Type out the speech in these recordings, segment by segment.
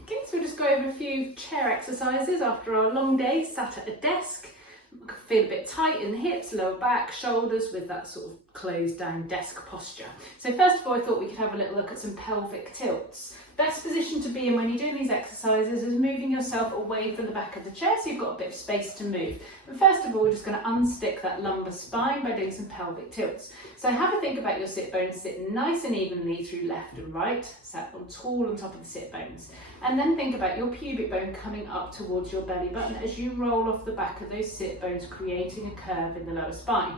Okay, so we'll just go over a few chair exercises after our long day sat at a desk. Feel a bit tight in the hips, lower back, shoulders with that sort of closed down desk posture. So first of all, I thought we could have a little look at some pelvic tilts. Best position to be in when you're doing these exercises is moving yourself away from the back of the chair so you've got a bit of space to move. But first of all, we're just going to unstick that lumbar spine by doing some pelvic tilts. So have a think about your sit bones sitting nice and evenly through left and right, sat on tall on top of the sit bones. And then think about your pubic bone coming up towards your belly button as you roll off the back of those sit bones, creating a curve in the lower spine.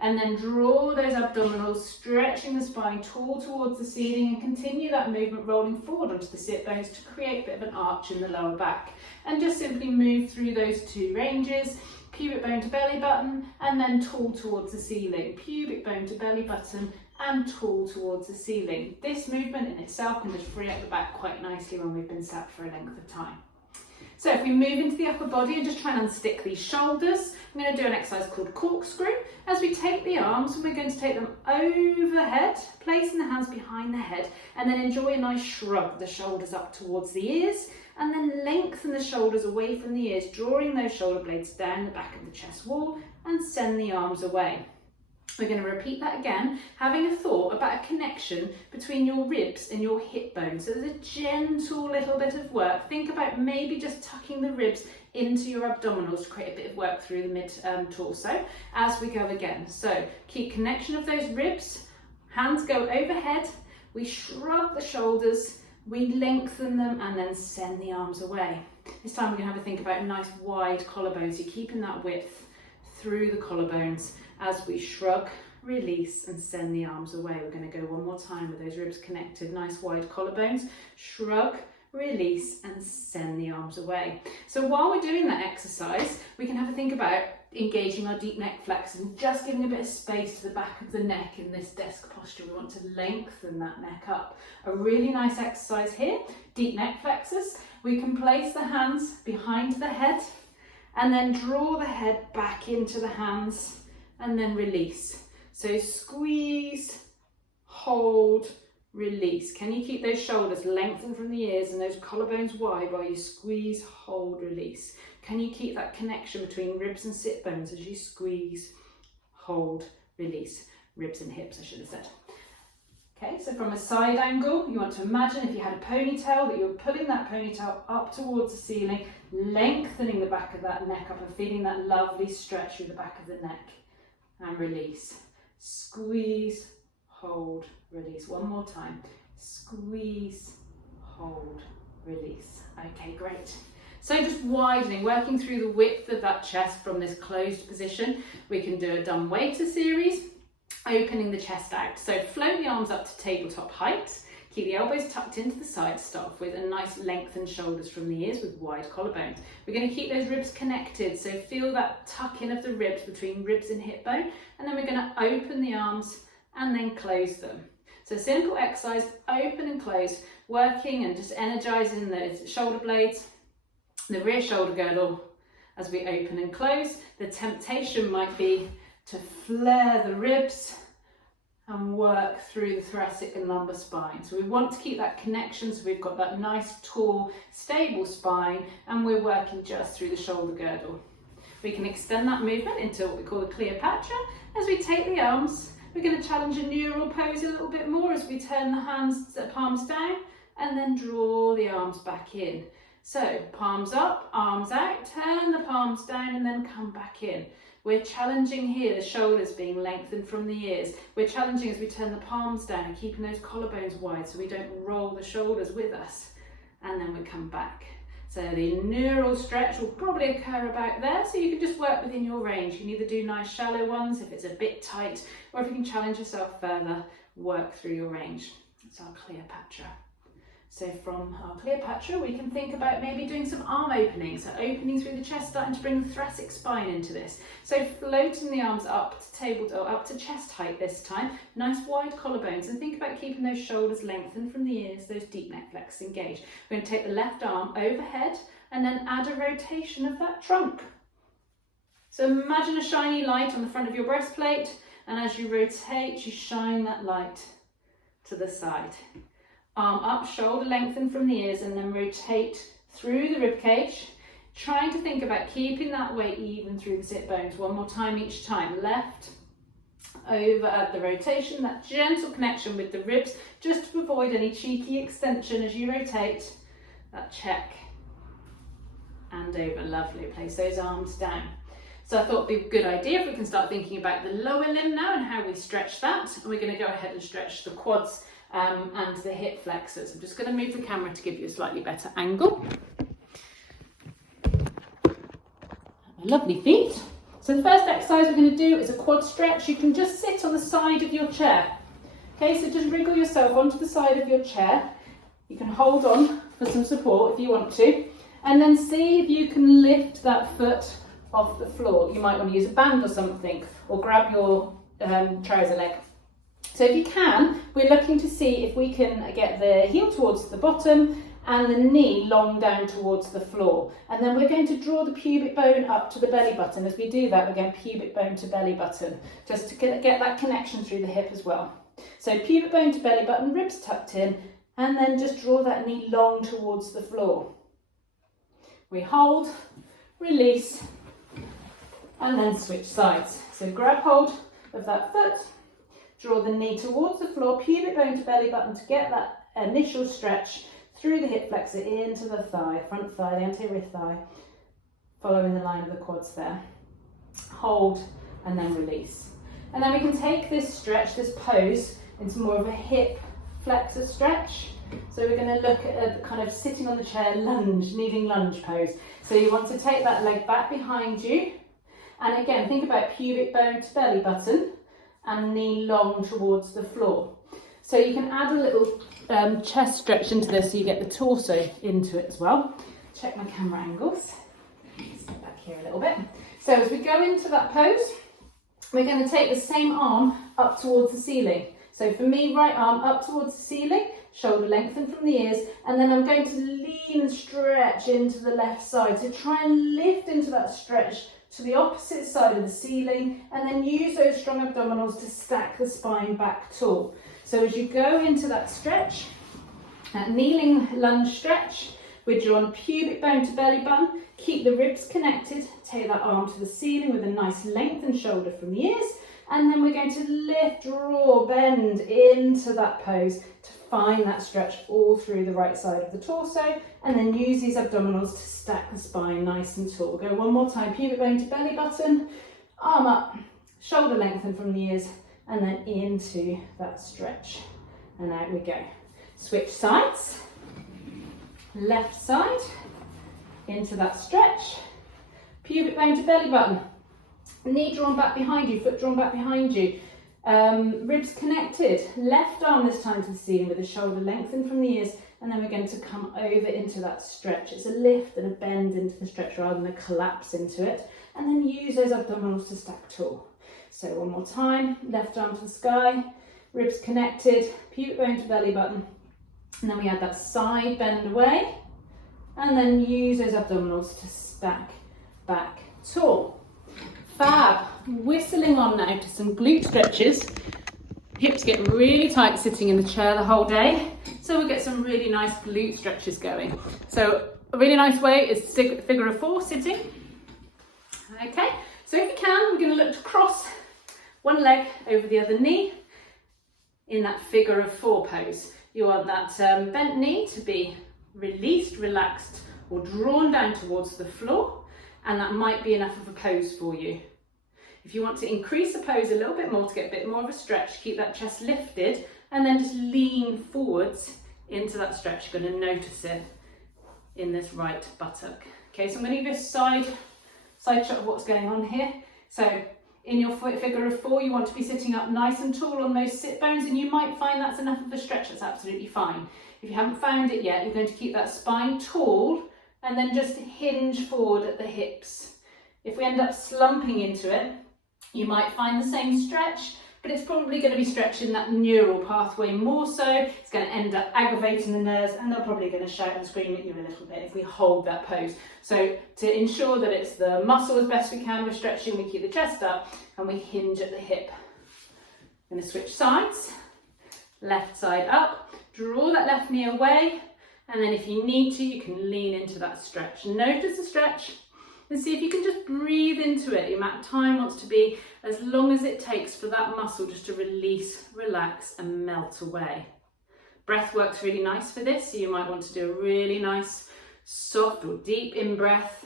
And then draw those abdominals, stretching the spine tall towards the ceiling, and continue that movement rolling forward onto the sit bones to create a bit of an arch in the lower back. And just simply move through those two ranges, pubic bone to belly button, and then tall towards the ceiling, pubic bone to belly button, and tall towards the ceiling. This movement in itself can just free up the back quite nicely when we've been sat for a length of time. So if we move into the upper body and just try and unstick these shoulders, I'm going to do an exercise called corkscrew. As we take the arms, we're going to take them overhead, placing the hands behind the head, and then enjoy a nice shrug, the shoulders up towards the ears, and then lengthen the shoulders away from the ears, drawing those shoulder blades down the back of the chest wall, and send the arms away. We're going to repeat that again, having a thought about a connection between your ribs and your hip bones. So there's a gentle little bit of work. Think about maybe just tucking the ribs into your abdominals to create a bit of work through the mid torso as we go again. So keep connection of those ribs, hands go overhead, we shrug the shoulders, we lengthen them and then send the arms away. This time we're going to have a think about nice wide collarbones. You're keeping that width through the collarbones as we shrug, release and send the arms away. We're going to go one more time with those ribs connected, nice wide collarbones, shrug, release and send the arms away. So while we're doing that exercise, we can have a think about engaging our deep neck flex and just giving a bit of space to the back of the neck in this desk posture. We want to lengthen that neck up. A really nice exercise here, deep neck flexors. We can place the hands behind the head and then draw the head back into the hands and then release. So squeeze, hold, release. Can you keep those shoulders lengthened from the ears and those collarbones wide while you squeeze, hold, release? Can you keep that connection between ribs and sit bones as you squeeze, hold, release? Ribs and hips, I should have said. Okay, so from a side angle, you want to imagine if you had a ponytail that you're pulling that ponytail up towards the ceiling, lengthening the back of that neck up and feeling that lovely stretch through the back of the neck. And release. Squeeze, hold, release. One more time. Squeeze, hold, release. Okay, great. So just widening, working through the width of that chest from this closed position. We can do a dumb waiter series, opening the chest out. So float the arms up to tabletop height. Keep the elbows tucked into the side to start off with, and nice lengthened shoulders from the ears with wide collarbones. We're going to keep those ribs connected, so feel that tuck in of the ribs between ribs and hip bone, and then we're going to open the arms and then close them. So simple exercise, open and close, working and just energizing those shoulder blades, the rear shoulder girdle as we open and close. The temptation might be to flare the ribs and work through the thoracic and lumbar spine. So we want to keep that connection so we've got that nice, tall, stable spine, and we're working just through the shoulder girdle. We can extend that movement into what we call the Cleopatra. As we take the arms, we're going to challenge a neural pose a little bit more as we turn the palms down and then draw the arms back in. So palms up, arms out, turn the palms down and then come back in. We're challenging here the shoulders being lengthened from the ears. We're challenging as we turn the palms down and keeping those collarbones wide so we don't roll the shoulders with us. And then we come back. So the neural stretch will probably occur about there, so you can just work within your range. You can either do nice shallow ones if it's a bit tight, or if you can challenge yourself further, work through your range. It's our Cleopatra. So from our Cleopatra, we can think about maybe doing some arm openings. So opening through the chest, starting to bring the thoracic spine into this. So floating the arms up to up to chest height this time. Nice wide collarbones, and think about keeping those shoulders lengthened from the ears, those deep neck flexors engaged. We're going to take the left arm overhead and then add a rotation of that trunk. So imagine a shiny light on the front of your breastplate, and as you rotate, you shine that light to the side. arm up, shoulder lengthen from the ears, and then rotate through the rib cage. Trying to think about keeping that weight even through the sit bones. One more time each time. Left, over at the rotation, that gentle connection with the ribs, just to avoid any cheeky extension as you rotate. That check. And over, lovely. Place those arms down. So I thought it'd be a good idea if we can start thinking about the lower limb now and how we stretch that. And we're going to go ahead and stretch the quads and the hip flexors. I'm just going to move the camera to give you a slightly better angle. Lovely feet. So the first exercise we're going to do is a quad stretch. You can just sit on the side of your chair. Okay, so just wriggle yourself onto the side of your chair. You can hold on for some support if you want to. And then see if you can lift that foot off the floor. You might want to use a band or something, or grab your trouser leg. So if you can, we're looking to see if we can get the heel towards the bottom and the knee long down towards the floor. And then we're going to draw the pubic bone up to the belly button. As we do that, we're going pubic bone to belly button, just to get that connection through the hip as well. So pubic bone to belly button, ribs tucked in, and then just draw that knee long towards the floor. We hold, release, and then switch sides. So grab hold of that foot, draw the knee towards the floor, pubic bone to belly button to get that initial stretch through the hip flexor into the thigh, front thigh, the anterior thigh, following the line of the quads there. Hold and then release. And then we can take this stretch, this pose, into more of a hip flexor stretch. So we're going to look at a kind of sitting on the chair lunge, kneeling lunge pose. So you want to take that leg back behind you. And again, think about pubic bone to belly button and knee long towards the floor. So you can add a little chest stretch into this so you get the torso into it as well. Check my camera angles. Step back here a little bit. So as we go into that pose, we're going to take the same arm up towards the ceiling. So for me, right arm up towards the ceiling, shoulder lengthen from the ears, and then I'm going to lean and stretch into the left side. So try and lift into that stretch to the opposite side of the ceiling, and then use those strong abdominals to stack the spine back tall. So as you go into that stretch, that kneeling lunge stretch, we're drawing pubic bone to belly button, keep the ribs connected, take that arm to the ceiling with a nice lengthened shoulder from the ears, and then we're going to lift, draw, bend into that pose to find that stretch all through the right side of the torso, and then use these abdominals to stack the spine nice and tall. Go one more time, pubic bone to belly button, arm up, shoulder lengthen from the ears, and then into that stretch. And out we go. Switch sides, left side, into that stretch, pubic bone to belly button, knee drawn back behind you, foot drawn back behind you, ribs connected, left arm this time to the ceiling with the shoulder lengthened from the ears, and then we're going to come over into that stretch. It's a lift and a bend into the stretch rather than a collapse into it, and then use those abdominals to stack tall. So one more time, left arm to the sky, ribs connected, pubic bone to belly button, and then we add that side bend away, and then use those abdominals to stack back tall. Fab. Whistling on now to some glute stretches. Hips get really tight sitting in the chair the whole day, so we'll get some really nice glute stretches going. So a really nice way is figure of four sitting. Okay, so if you can, we're going to look to cross one leg over the other knee in that figure of four pose. You want that bent knee to be released, relaxed, or drawn down towards the floor, and that might be enough of a pose for you. If you want to increase the pose a little bit more to get a bit more of a stretch, keep that chest lifted, and then just lean forwards into that stretch. You're going to notice it in this right buttock. Okay, so I'm going to give you a side shot of what's going on here. So in your figure of four, you want to be sitting up nice and tall on those sit bones, and you might find that's enough of a stretch. That's absolutely fine. If you haven't found it yet, you're going to keep that spine tall and then just hinge forward at the hips. If we end up slumping into it, you might find the same stretch, but it's probably going to be stretching that neural pathway more so. It's going to end up aggravating the nerves, and they're probably going to shout and scream at you a little bit if we hold that pose. So to ensure that it's the muscle as best we can, we're stretching, we keep the chest up, and we hinge at the hip. I'm going to switch sides. Left side up, Draw that left knee away, and then if you need to, you can lean into that stretch. Notice the stretch and see if you can just breathe into it. The amount of time wants to be as long as it takes for that muscle just to release, relax, and melt away. Breath works really nice for this, so you might want to do a really nice, soft or deep in-breath,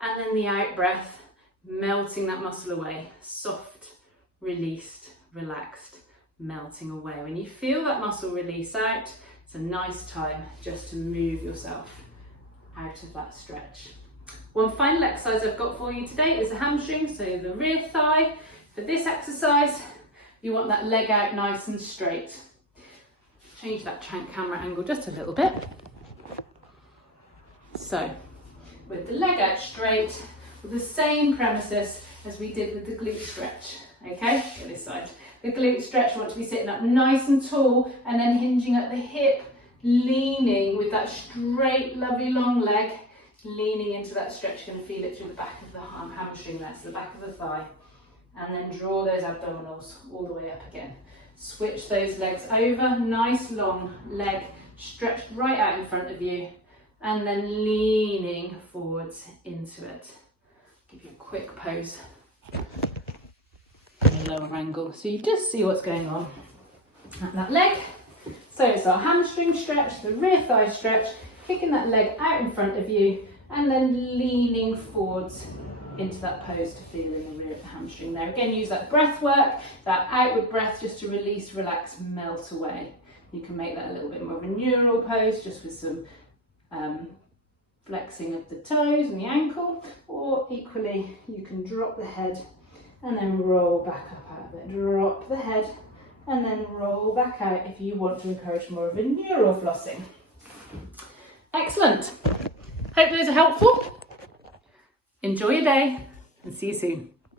and then the out-breath, melting that muscle away. Soft, released, relaxed, melting away. When you feel that muscle release out, it's a nice time just to move yourself out of that stretch. One final exercise I've got for you today is a hamstring, so the rear thigh. For this exercise, you want that leg out nice and straight. Change that camera angle just a little bit. So, with the leg out straight, with the same premises as we did with the glute stretch. Okay, go this side. The glute stretch, you want to be sitting up nice and tall and then hinging at the hip, leaning with that straight, lovely long leg, leaning into that stretch. You're going to feel it through the back of the hamstring, that's the back of the thigh. And then draw those abdominals all the way up again. Switch those legs over, nice long leg stretched right out in front of you, and then leaning forwards into it. Give you a quick pose. A lower angle, so you just see what's going on at that leg. So it's our hamstring stretch, the rear thigh stretch, kicking that leg out in front of you, and then leaning forwards into that pose to feel in the rear of the hamstring there. Again, use that breath work, that outward breath just to release, relax, melt away. You can make that a little bit more of a neural pose, just with some flexing of the toes and the ankle, or equally you can drop the head and then roll back up out of it. Drop the head and then roll back out if you want to encourage more of a neural flossing. Excellent. Hope those are helpful. Enjoy your day and see you soon.